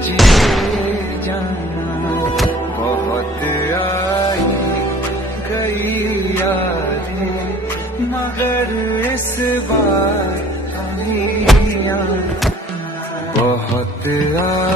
जिए जाना। बहुत आई गई यादें मगर इस बार नहीं आना। बहुत